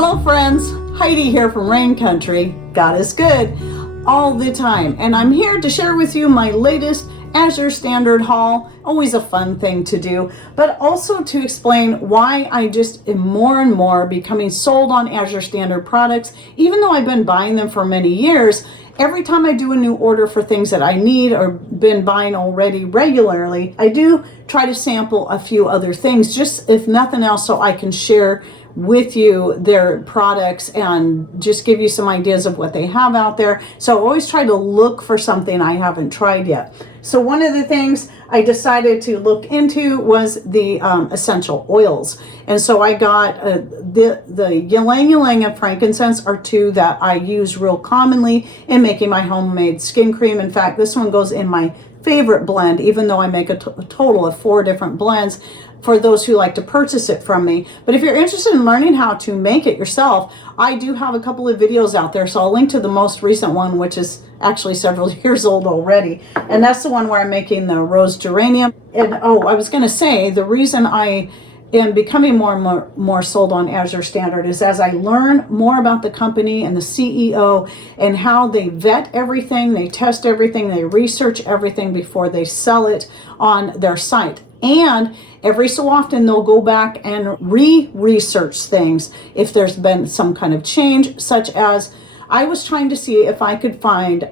Hello friends, Heidi here from Rain Country. God is good all the time, and I'm here to share with you my latest Azure Standard haul. Always a fun thing to do, but also to explain why I just am more and more becoming sold on Azure Standard products. Even though I've been buying them for many years, every time I do a new order for things that I need or been buying already regularly, I do try to sample a few other things, just if nothing else, so I can share with you their products and just give you some ideas of what they have out there. So I always try to look for something I haven't tried yet. So one of the things I decided to look into was the essential oils. And so I got the ylang ylang and frankincense are two that I use real commonly in making my homemade skin cream. In fact, this one goes in my favorite blend, even though I make a total of 4 different blends for those who like to purchase it from me. But if you're interested in learning how to make it yourself, I do have a couple of videos out there. So I'll link to the most recent one, which is actually several years old already. And that's the one where I'm making the rose geranium. And oh, I was going to say, the reason I am becoming more and more sold on Azure Standard is as I learn more about the company and the CEO and how they vet everything, they test everything, they research everything before they sell it on their site. And every so often they'll go back and research things if there's been some kind of change, such as I was trying to see if I could find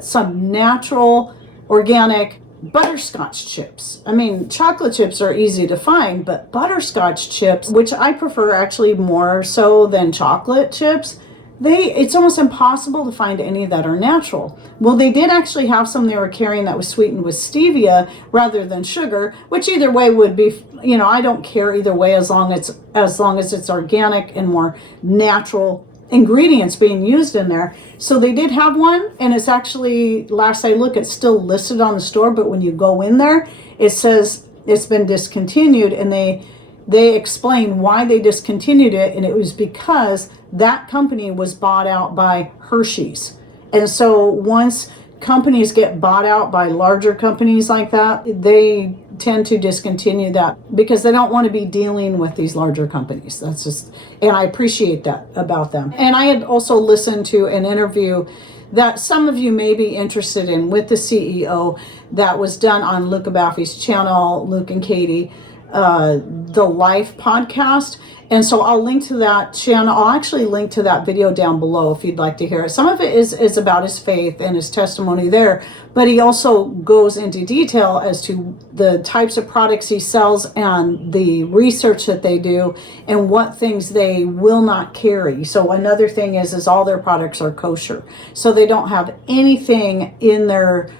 some natural organic butterscotch chips. I mean, chocolate chips are easy to find, but butterscotch chips, which I prefer actually more so than chocolate chips, it's almost impossible to find any that are natural. Well, they did actually have some they were carrying that was sweetened with stevia rather than sugar, which either way would be, I don't care either way as long as it's organic and more natural ingredients being used in there. So they did have one, and it's actually, last I look, it's still listed on the store, but when you go in there, it says it's been discontinued, and they explain why they discontinued it, and it was because that company was bought out by Hershey's. And so once companies get bought out by larger companies like that, they tend to discontinue that because they don't want to be dealing with these larger companies. That's just, and I appreciate that about them. And I had also listened to an interview that some of you may be interested in with the CEO that was done on Luke Abafi's channel, Luke and Katie, the Life podcast. And so I'll link to that channel. I'll actually link to that video down below if you'd like to hear it. Some of it is about his faith and his testimony there, but he also goes into detail as to the types of products he sells and the research that they do and what things they will not carry. So another thing is all their products are kosher. So they don't have anything in their,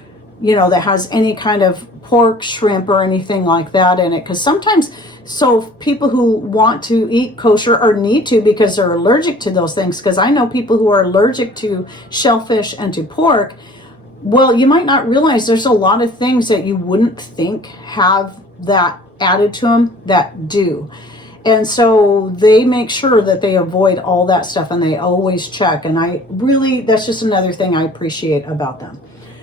that has any kind of pork, shrimp, or anything like that in it. Because sometimes, so people who want to eat kosher or need to because they're allergic to those things, because I know people who are allergic to shellfish and to pork, well, you might not realize there's a lot of things that you wouldn't think have that added to them that do. And so they make sure that they avoid all that stuff, and they always check. And that's just another thing I appreciate about them.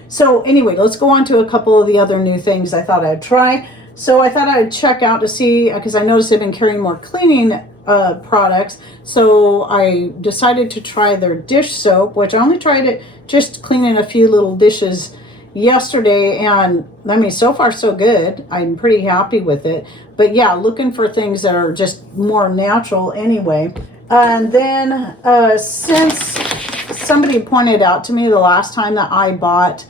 So anyway, let's go on to a couple of the other new things I thought I'd try. So I thought I'd check out to see, because I noticed they've been carrying more cleaning products. So I decided to try their dish soap, which I only tried it just cleaning a few little dishes yesterday. And I mean, so far so good. I'm pretty happy with it. But yeah, looking for things that are just more natural anyway. And then since somebody pointed out to me the last time that I bought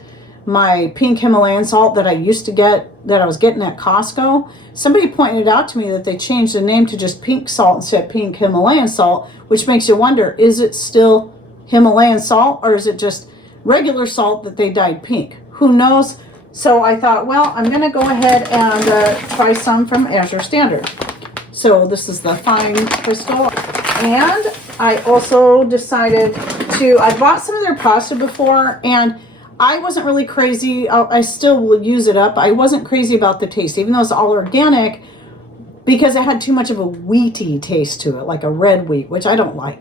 my pink Himalayan salt that I used to get, that I was getting at Costco, somebody pointed out to me that they changed the name to just pink salt instead of pink Himalayan salt, which makes you wonder, is it still Himalayan salt or is it just regular salt that they dyed pink? Who knows? So I thought, well, I'm going to go ahead and try some from Azure Standard. So this is the fine crystal. And I also decided I bought some of their pasta before, and I wasn't really crazy. I still will use it up. I wasn't crazy about the taste, even though it's all organic, because it had too much of a wheaty taste to it, like a red wheat, which I don't like.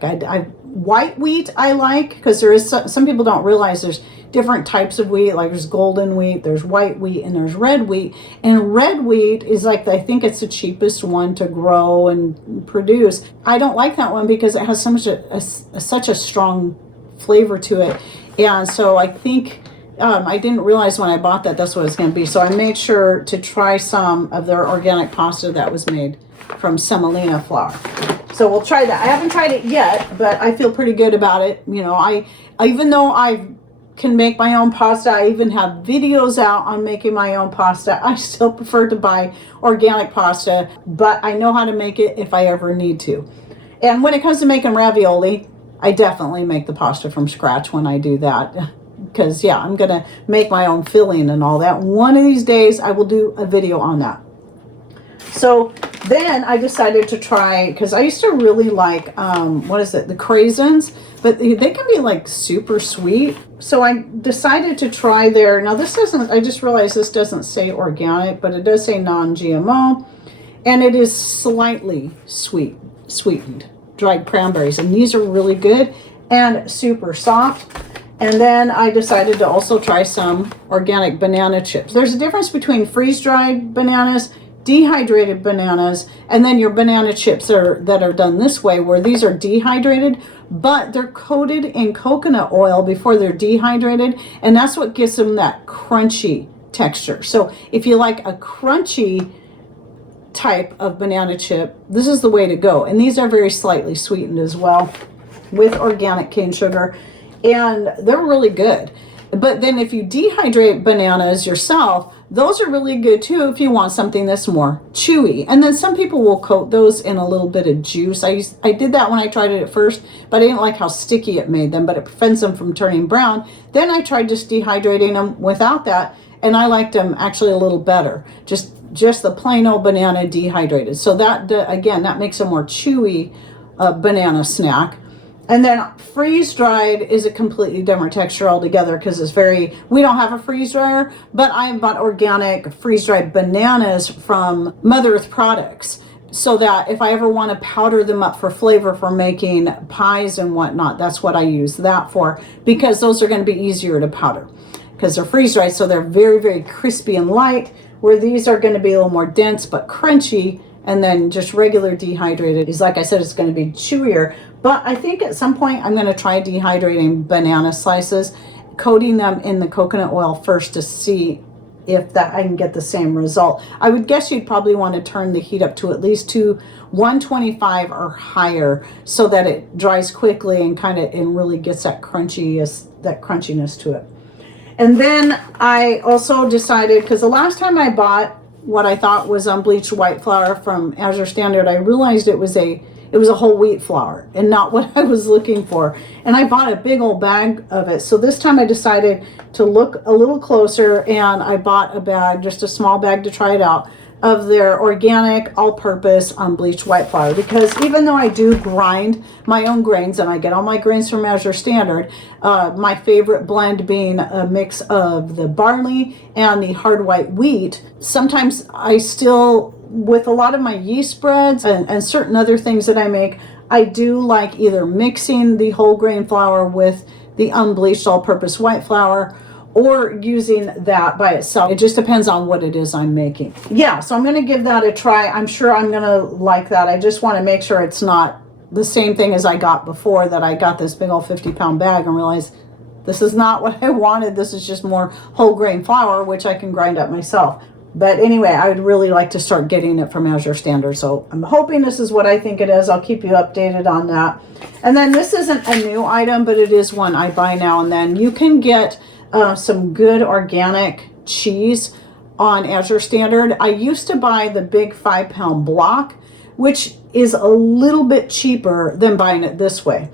White wheat I like, because there is some people don't realize there's different types of wheat. Like there's golden wheat, there's white wheat, and there's red wheat. And red wheat is like, I think it's the cheapest one to grow and produce. I don't like that one because it has such a strong flavor to it. And so I think I didn't realize when I bought that that's what it's going to be. So I made sure to try some of their organic pasta that was made from semolina flour. So we'll try that. I haven't tried it yet, but I feel pretty good about it. You know, I even though I can make my own pasta, I even have videos out on making my own pasta, I still prefer to buy organic pasta, but I know how to make it if I ever need to. And when it comes to making ravioli, I definitely make the pasta from scratch when I do that. Because, yeah, I'm going to make my own filling and all that. One of these days, I will do a video on that. So then I decided to try, because I used to really like, the craisins, but they can be like super sweet. So I decided to try now this doesn't, I just realized this doesn't say organic, but it does say non-GMO, and it is slightly sweetened, dried cranberries, and these are really good and super soft. And then I decided to also try some organic banana chips. There's a difference between freeze-dried bananas, dehydrated bananas, and then your banana chips that are done this way, where these are dehydrated, but they're coated in coconut oil before they're dehydrated, and that's what gives them that crunchy texture. So if you like a crunchy type of banana chip, this is the way to go. And these are very slightly sweetened as well with organic cane sugar, and they're really good. But then if you dehydrate bananas yourself, those are really good too if you want something that's more chewy. And then some people will coat those in a little bit of juice. I did that when I tried it at first, but I didn't like how sticky it made them, but it prevents them from turning brown. Then I tried just dehydrating them without that, and I liked them actually a little better. Just the plain old banana dehydrated. So that, again, that makes a more chewy banana snack. And then freeze-dried is a completely different texture altogether, because we don't have a freeze dryer, but I bought organic freeze-dried bananas from Mother Earth Products, so that if I ever want to powder them up for flavor for making pies and whatnot, that's what I use that for, because those are going to be easier to powder because they're freeze-dried, so they're very, very crispy and light, where these are going to be a little more dense but crunchy. And then just regular dehydrated is, like I said, it's going to be chewier. But I think at some point I'm going to try dehydrating banana slices, coating them in the coconut oil first to see if I can get the same result. I would guess you'd probably want to turn the heat up to at least 125 or higher, so that it dries quickly and really gets that crunchiness to it. And then I also decided, because the last time I bought what I thought was unbleached white flour from Azure Standard, I realized it was a whole wheat flour and not what I was looking for. And I bought a big old bag of it. So this time I decided to look a little closer, and I bought a bag, just a small bag to try it out, of their organic all-purpose unbleached white flour. Because even though I do grind my own grains, and I get all my grains from Azure Standard, my favorite blend being a mix of the barley and the hard white wheat, sometimes I still, with a lot of my yeast breads and certain other things that I make, I do like either mixing the whole grain flour with the unbleached all-purpose white flour, or using that by itself. It just depends on what it is I'm making. Yeah, so I'm going to give that a try. I'm sure I'm going to like that. I just want to make sure it's not the same thing as I got before, that I got this big old 50-pound bag and realized this is not what I wanted. This is just more whole grain flour, which I can grind up myself. But anyway, I would really like to start getting it from Azure Standard. So I'm hoping this is what I think it is. I'll keep you updated on that. And then this isn't a new item, but it is one I buy now and then. You can get some good organic cheese on Azure Standard. I used to buy the big 5-pound block, which is a little bit cheaper than buying it this way.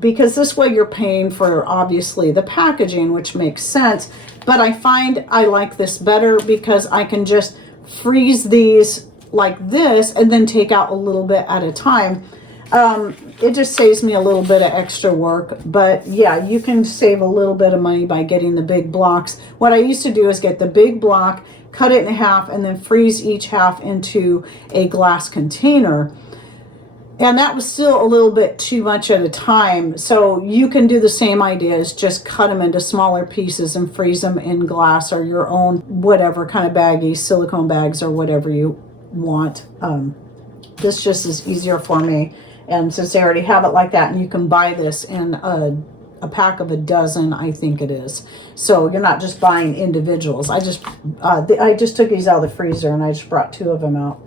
Because this way you're paying for, obviously, the packaging, which makes sense. But I find I like this better because I can just freeze these like this and then take out a little bit at a time. It just saves me a little bit of extra work, but yeah, you can save a little bit of money by getting the big blocks. What I used to do is get the big block, cut it in half, and then freeze each half into a glass container. And that was still a little bit too much at a time. So you can do the same ideas, just cut them into smaller pieces and freeze them in glass or your own whatever kind of baggies, silicone bags or whatever you want. This just is easier for me. And since they already have it like that, and you can buy this in a pack of a dozen, I think it is. So you're not just buying individuals. I just took these out of the freezer and I just brought 2 of them out.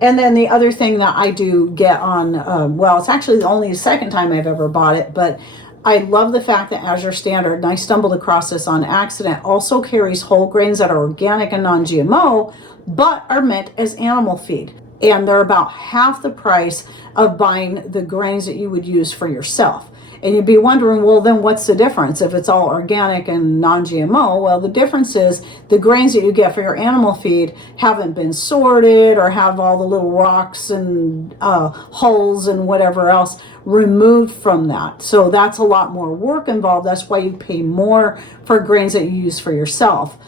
And then the other thing that I do get on, well, it's actually the only second time I've ever bought it, but I love the fact that Azure Standard, and I stumbled across this on accident, also carries whole grains that are organic and non-GMO, but are meant as animal feed. And they're about half the price of buying the grains that you would use for yourself. And you'd be wondering, well, then what's the difference if it's all organic and non-GMO? Well, the difference is the grains that you get for your animal feed haven't been sorted or have all the little rocks and hulls and whatever else removed from that. So that's a lot more work involved. That's why you pay more for grains that you use for yourself.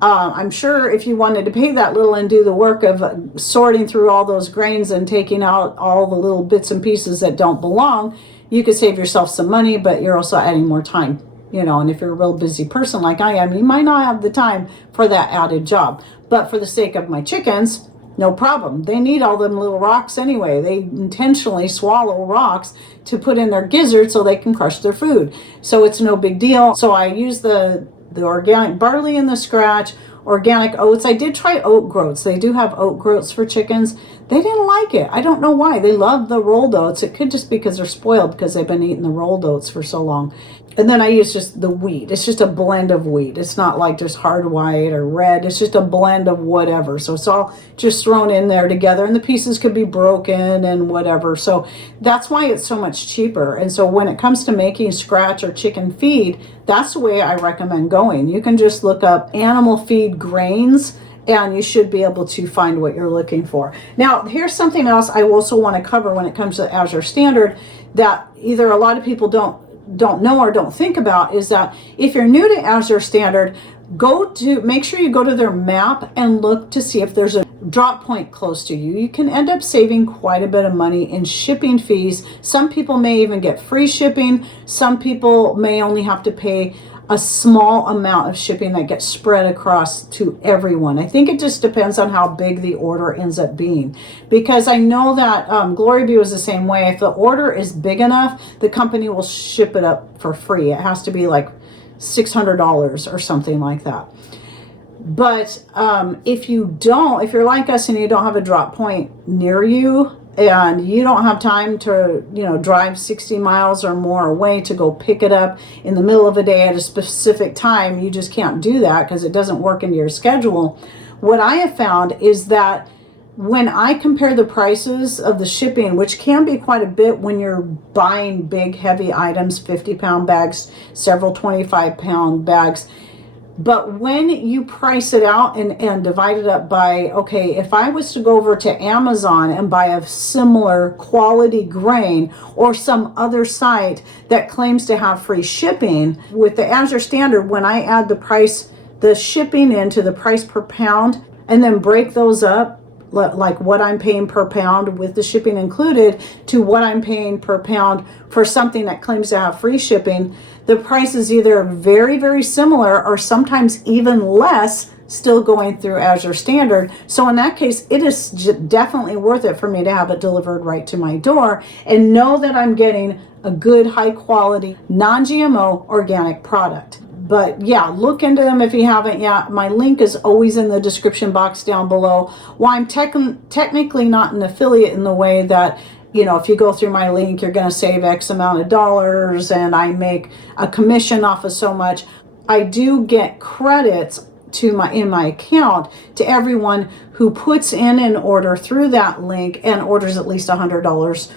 I'm sure if you wanted to pay that little and do the work of sorting through all those grains and taking out all the little bits and pieces that don't belong, you could save yourself some money, but you're also adding more time, and if you're a real busy person like I am, you might not have the time for that added job. But for the sake of my chickens, no problem. They need all them little rocks anyway. They intentionally swallow rocks to put in their gizzard so they can crush their food. So it's no big deal. So I use the organic barley in the scratch, organic oats. I did try oat groats. They do have oat groats for chickens. They didn't like it. I don't know why. They love the rolled oats. It could just be because they're spoiled because they've been eating the rolled oats for so long. And then I use just the wheat. It's just a blend of wheat. It's not like just hard white or red. It's just a blend of whatever. So it's all just thrown in there together, and the pieces could be broken and whatever. So that's why it's so much cheaper. And so when it comes to making scratch or chicken feed, that's the way I recommend going. You can just look up animal feed grains and you should be able to find what you're looking for. Now, here's something else I also want to cover when it comes to Azure Standard that either a lot of people don't know or don't think about, is that if you're new to Azure Standard, make sure you go to their map and look to see if there's a drop point close to you. You can end up saving quite a bit of money in shipping fees. Some people may even get free shipping. Some people may only have to pay a small amount of shipping that gets spread across to everyone. I think it just depends on how big the order ends up being, because I know that Glory was the same way. If the order is big enough, the company will ship it up for free. It has to be like $600 or something like that. But if you're like us and you don't have a drop point near you, and you don't have time to, drive 60 miles or more away to go pick it up in the middle of the day at a specific time, you just can't do that because it doesn't work into your schedule. What I have found is that when I compare the prices of the shipping, which can be quite a bit when you're buying big, heavy items, 50-pound bags, several 25-pound bags, but when you price it out and divide it up by, okay, if I was to go over to Amazon and buy a similar quality grain or some other site that claims to have free shipping, with the Azure Standard, when I add the shipping into the price per pound and then break those up, like what I'm paying per pound with the shipping included to what I'm paying per pound for something that claims to have free shipping, the price is either very, very similar or sometimes even less still going through Azure Standard. So in that case, it is definitely worth it for me to have it delivered right to my door and know that I'm getting a good, high quality, non-GMO organic product. But yeah, look into them if you haven't yet. My link is always in the description box down below. While I'm technically not an affiliate in the way that, if you go through my link, you're going to save X amount of dollars and I make a commission off of so much, I do get credits in my account to everyone who puts in an order through that link and orders at least $100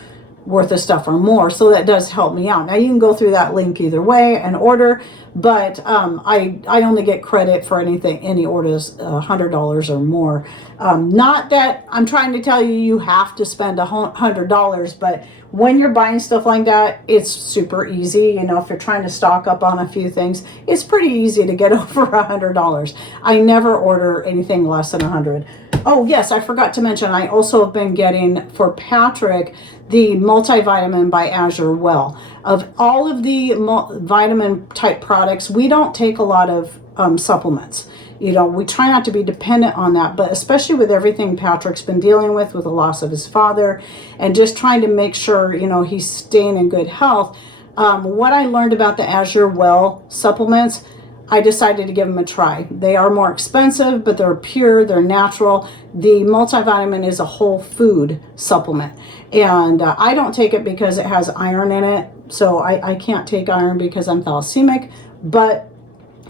worth of stuff or more. So that does help me out. Now you can go through that link either way and order, but I only get credit for any orders $100 or more. Not that I'm trying to tell you you have to spend $100, but when you're buying stuff like that, it's super easy. You know, if you're trying to stock up on a few things, it's pretty easy to get over $100. I never order anything less than $100. Oh yes, I forgot to mention, I also have been getting for Patrick the multivitamin by Azure Well. Of all of the vitamin type products, we don't take a lot of supplements. You know, we try not to be dependent on that, but especially with everything Patrick's been dealing with the loss of his father, and just trying to make sure, you know, he's staying in good health. What I learned about the Azure Well supplements, I decided to give them a try. They are more expensive, but they're pure, they're natural. The multivitamin is a whole food supplement. And I don't take it because it has iron in it. So I can't take iron because I'm thalassaemic. But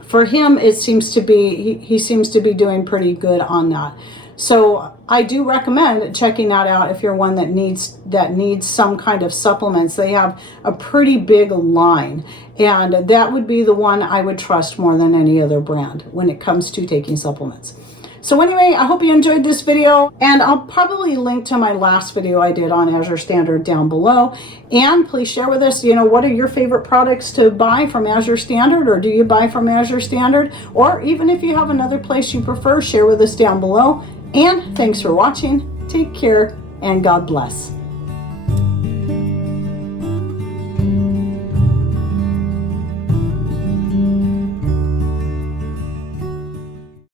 for him, it seems to be, he seems to be doing pretty good on that. So I do recommend checking that out if you're one that needs some kind of supplements. They have a pretty big line, and that would be the one I would trust more than any other brand when it comes to taking supplements. So anyway, I hope you enjoyed this video, and I'll probably link to my last video I did on Azure Standard down below. And please share with us, you know, what are your favorite products to buy from Azure Standard, or do you buy from Azure Standard? Or even if you have another place you prefer, share with us down below. And thanks for watching. Take care and God bless.